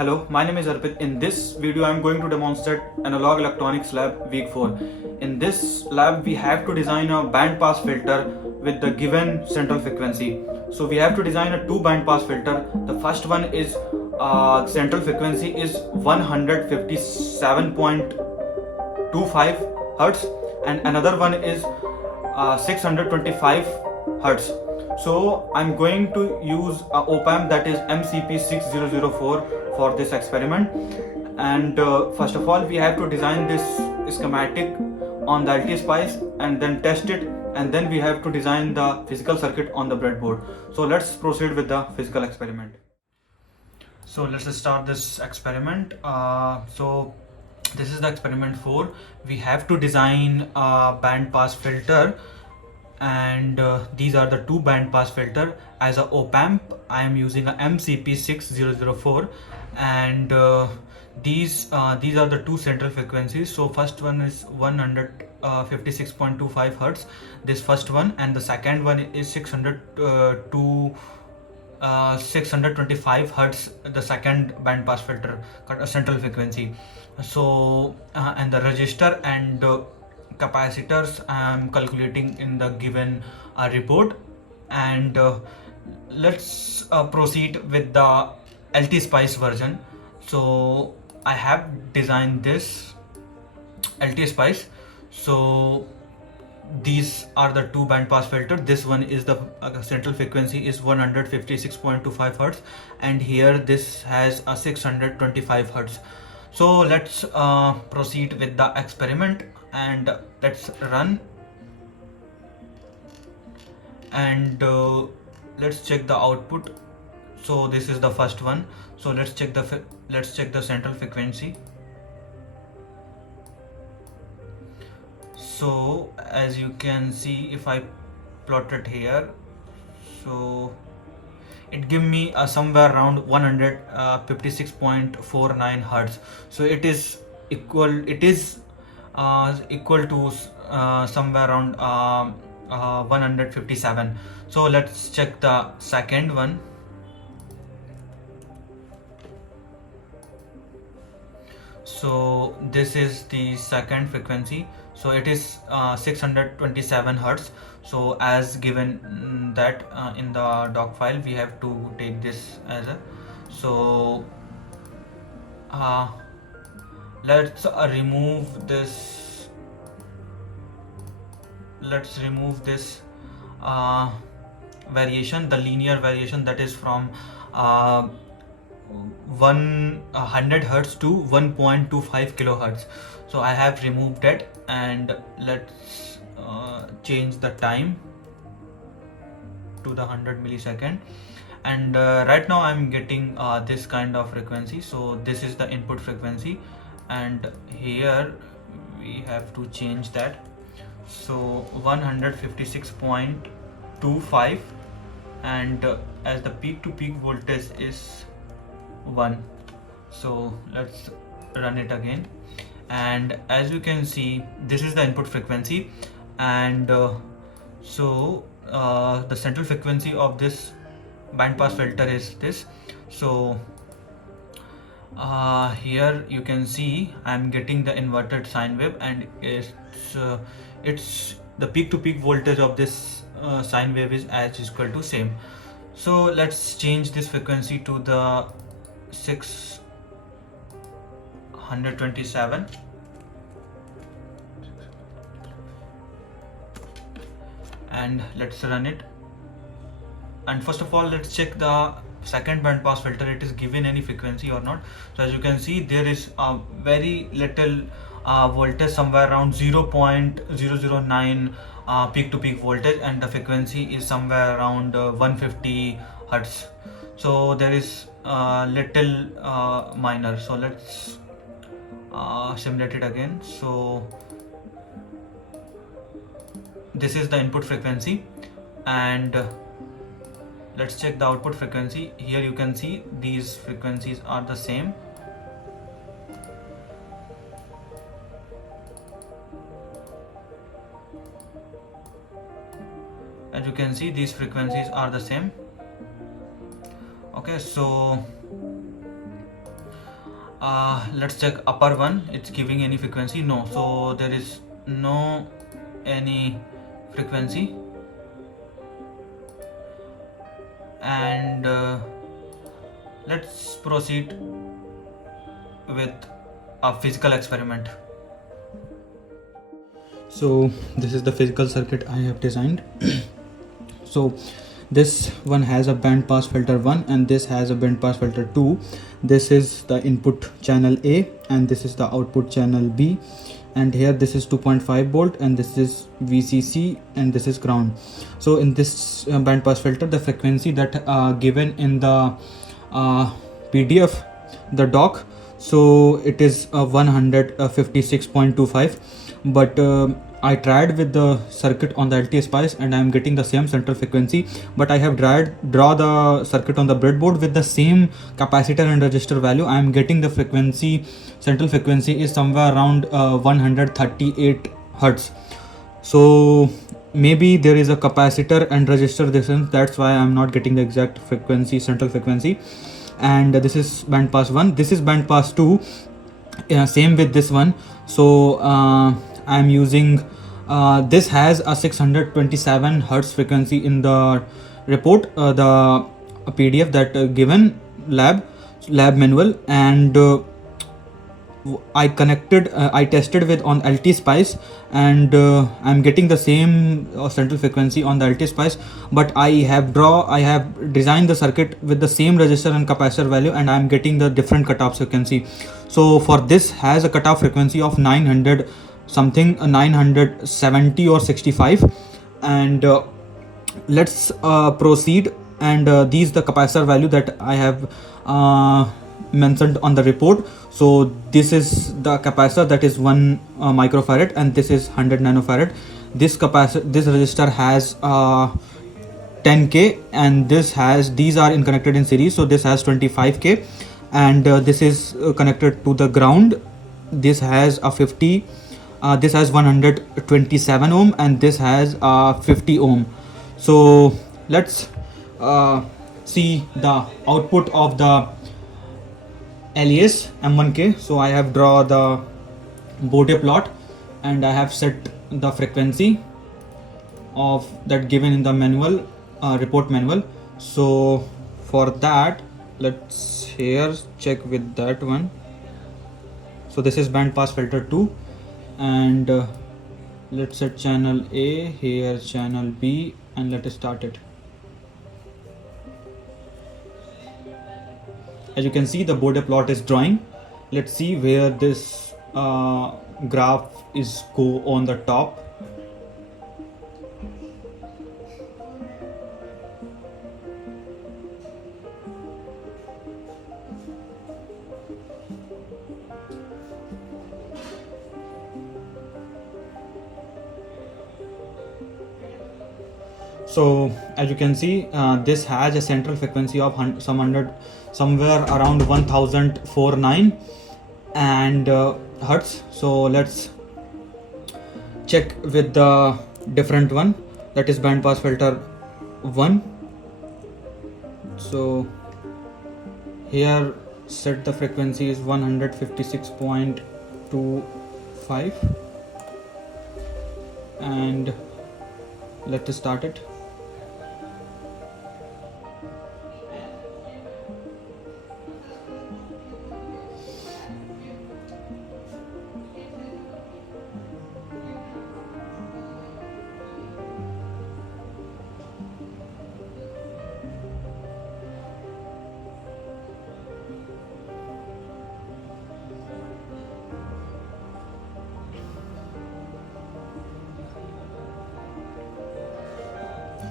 Hello, my name is Arpit. In this video, I am going to demonstrate Analog Electronics Lab Week 4. In this lab, we have to design a bandpass filter with the given central frequency. So we have to design a two bandpass filter. The first one is central frequency is 157.25 Hertz and another one is 625 Hertz. So I'm going to use a op-amp that is MCP6004 for this experiment. And first of all, we have to design this schematic on the LT-Spice and then test it, and then we have to design the physical circuit on the breadboard. So let's proceed with the physical experiment. So let's start this experiment. So this is the experiment 4. We have to design a bandpass filter, and these are the two bandpass filter. As a op-amp, I am using a MCP6004, and these are the two central frequencies. So first one is 156.25 Hertz, this first one, and the second one is 625 Hertz, the second bandpass filter central frequency. So and the resistor and capacitors I am calculating in the given report. And let's proceed with the LT-Spice version. So I have designed this LT-Spice. So these are the two bandpass filter. This one is the central frequency is 156.25 Hertz, and here this has a 625 Hertz. So let's proceed with the experiment, and let's run, and let's check the output. So this is the first one. So let's check the central frequency. So as you can see, if I plot it here, so it give me somewhere around 156.49 Hertz. So it is equal to somewhere around 157. So let's check the second one. So this is the second frequency. So it is 627 Hertz. So as given that in the doc file, we have to take this as a. So let's remove this. Let's remove this variation, the linear variation, that is from 100 Hertz to 1.25 kilohertz. So I have removed it, and let's change the time to the 100 millisecond. And right now I'm getting this kind of frequency. So this is the input frequency, and here we have to change that. So 156.25, and as the peak to peak voltage is 1. So let's run it again, and as you can see, this is the input frequency, and so the central frequency of this bandpass filter is this. So here you can see I'm getting the inverted sine wave, and it's the peak to peak voltage of this sine wave is as equal to same. So let's change this frequency to the 627, and let's run it. And first of all, let's check the second bandpass filter, it is given any frequency or not. So as you can see, there is a very little voltage, somewhere around 0.009 peak to peak voltage, and the frequency is somewhere around 150 Hertz. So there is little minor. So let's simulate it again. So this is the input frequency, and let's check the output frequency. Here you can see these frequencies are the same. As you can see, these frequencies are the same. Okay, so Let's check upper one, it's giving any frequency. No, so there is no any frequency. And let's proceed with a physical experiment. So this is the physical circuit I have designed. So this one has a band pass filter 1 and this has a band pass filter 2. This is the input channel A and this is the output channel B, and here this is 2.5 volt and this is VCC and this is ground. So in this band pass filter, the frequency that given in the PDF, the doc, so it is 156.25, but I tried with the circuit on the LT Spice and I am getting the same central frequency, but I have draw the circuit on the breadboard with the same capacitor and resistor value. I am getting the frequency, central frequency is somewhere around 138 Hertz. So maybe there is a capacitor and resistor difference, that's why I am not getting the exact frequency, central frequency. And this is band pass 1, this is band pass 2, same with this one. So I am using this has a 627 Hertz frequency in the report, the PDF that given lab manual, and I connected, I tested with on LT Spice, and I'm getting the same central frequency on the LT Spice, but I have designed the circuit with the same resistor and capacitor value, and I'm getting the different cutoff frequency. So for this has a cutoff frequency of 900 something, 970 or 65, and let's proceed. And these the capacitor value that I have mentioned on the report. So this is the capacitor, that is 1 microfarad, and this is 100 nanofarad. This resistor has 10k, and these are connected in series, so this has 25k, and this is connected to the ground. This has a 50, this has 127 ohm, and this has 50 ohm. So let's see the output of the LES M1K. So I have draw the Bode plot and I have set the frequency of that given in the manual, report manual. So for that, let's here check with that one. So this is band pass filter 2, and let's set channel A, here channel B, and let us start it. As you can see, the Bode plot is drawing. Let's see where this graph is go on the top. So as you can see, this has a central frequency of somewhere around 1049 and Hertz. So let's check with the different one, that is band pass filter 1. So here set the frequency is 156.25, and let's start it.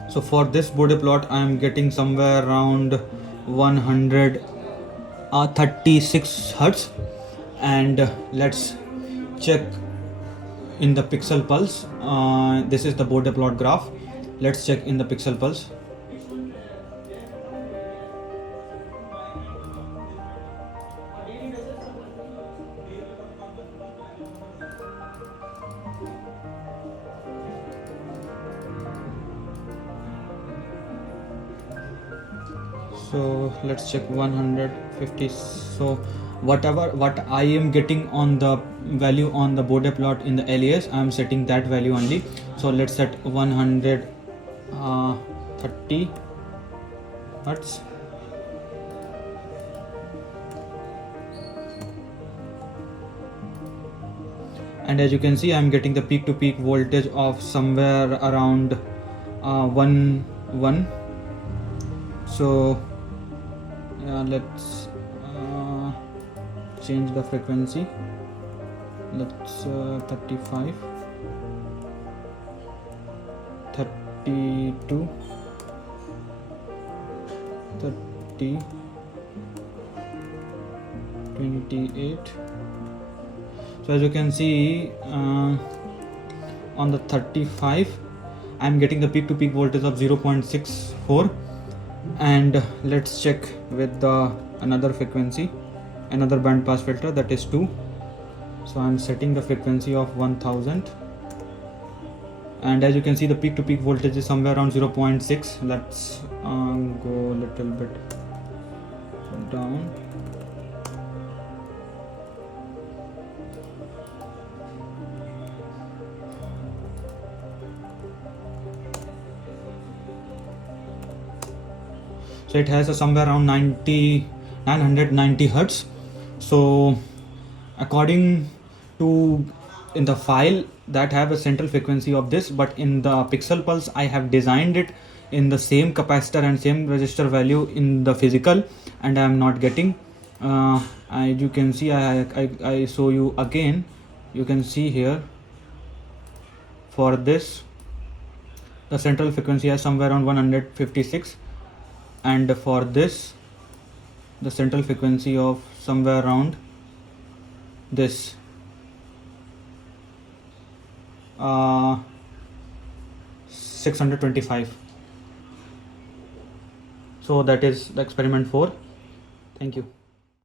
So for this Bode plot, I am getting somewhere around 136 Hertz, and let's check in the pixel pulse. This is the Bode plot graph. Let's check in the pixel pulse. So let's check 150. So what I am getting on the value on the border plot in the LES, I am setting that value only. So let's set 130 hertz. And as you can see, I am getting the peak to peak voltage of somewhere around 1. So let's change the frequency. Let's 35, 32, 30, 28. So as you can see, on the 35 I am getting the peak to peak voltage of 0.64. and let's check with the another frequency, another band pass filter, that is 2. So I'm setting the frequency of 1000, and as you can see, the peak to peak voltage is somewhere around 0.6. let's go a little bit down. So it has a somewhere around 990 hertz. So according to in the file that have a central frequency of this, but in the pixel pulse I have designed it in the same capacitor and same resistor value in the physical, and I am not getting. As you can see, I show you again. You can see here, for this the central frequency has somewhere around 156, and for this the central frequency of somewhere around this 625. So that is the experiment 4. Thank you.